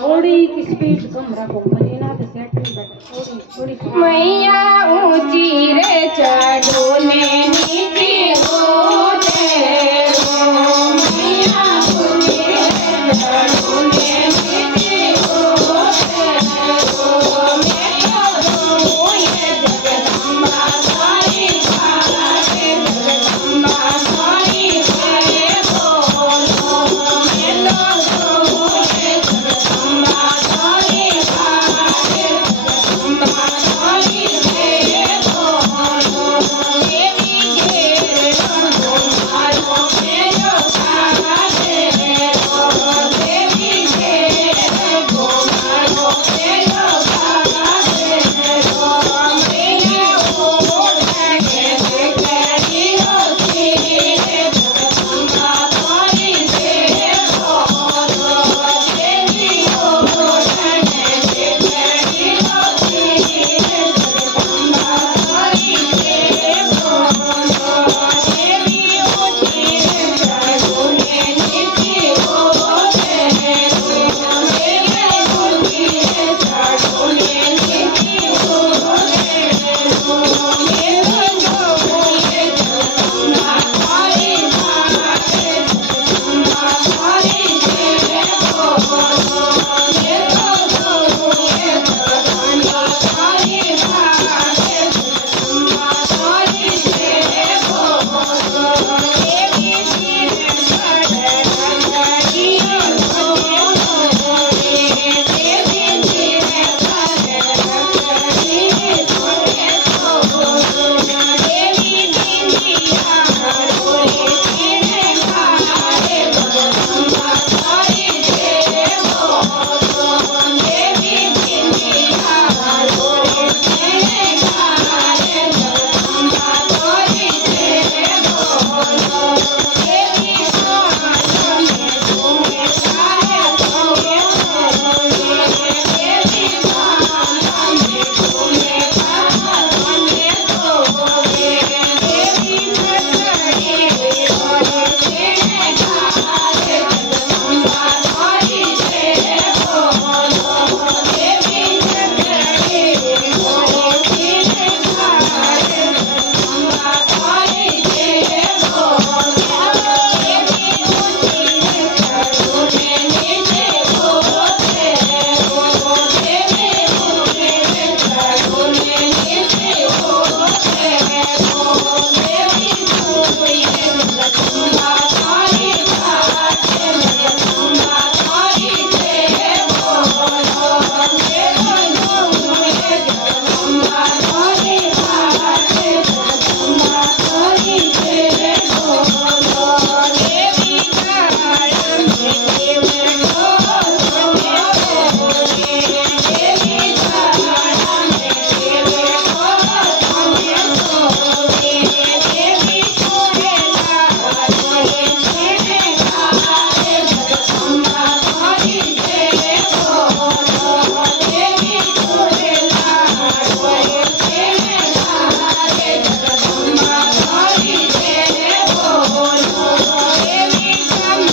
थोड़ी की स्पीड कम रखो मनी ना तो सेट नहीं बैठा थोड़ी थोड़ी मैया ऊंची रे चढ़ोने नीचे होते हो मैया ऊंची रे चढ़ोने नीचे होते हो मैं तो ये जगदम्बा सारी खाए जगदम्बा सारी खाए बोलो मैं तो ये जगदम्बा सारी खाए जगदम्बा सारी खाए बोलो देवी घेर लो मारो मेरो खाए हो देवी घेर लो मारो मेरो खाए हो मैया ओ लगे देखरी होती जगदम्बा सारी दे बोलो देवी ओ लगे देखरी होती जगदम्बा सारी दे बोलो देवी ऊंची चढ़ोने नीचे होते हो मैया ऊंची चढ़ोने नीचे होते हो मैं तो ये जगदम्बा सारी खाए जगदम्बा सारी दे बोलो मैं तो ये जगदम्बा सारी खाए जगदम्बा सारी दे बोलो देवी सिर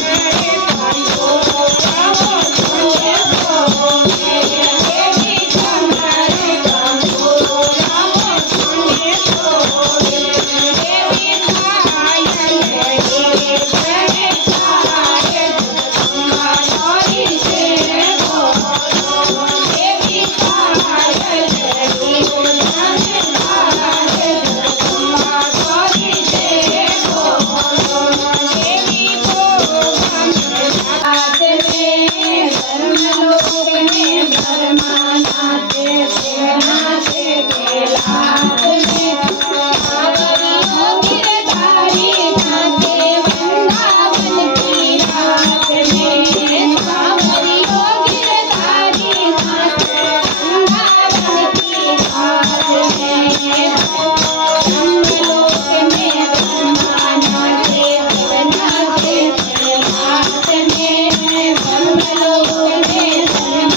चढ़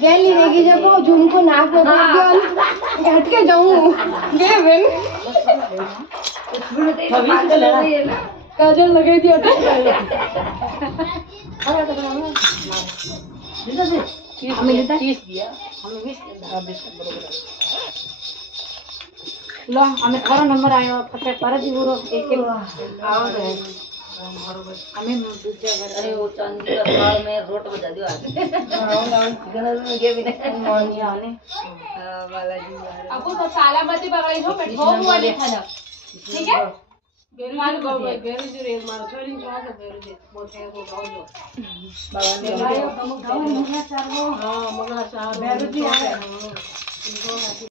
गैली रहेगी जब वो झुमको नाक में हट के जाऊँ काजल लगाई दिया लो हमें थोड़ा नंबर आयो पता पर दी बुरो एक आओ रे हमें दूसरे घर अरे वो चांदी का थाल में रोट बजा दियो आगे गणेश में के भी नहीं आने बालाजी आपको तो साला मत पकड़ी हो मैं ठोक वाले खाना ठीक है बेरुजी को बेरुजी रे मारो छोरी जा तो बेरुजी मोटे को गाओ बाबा ने गाओ मगला चार बेरुजी आ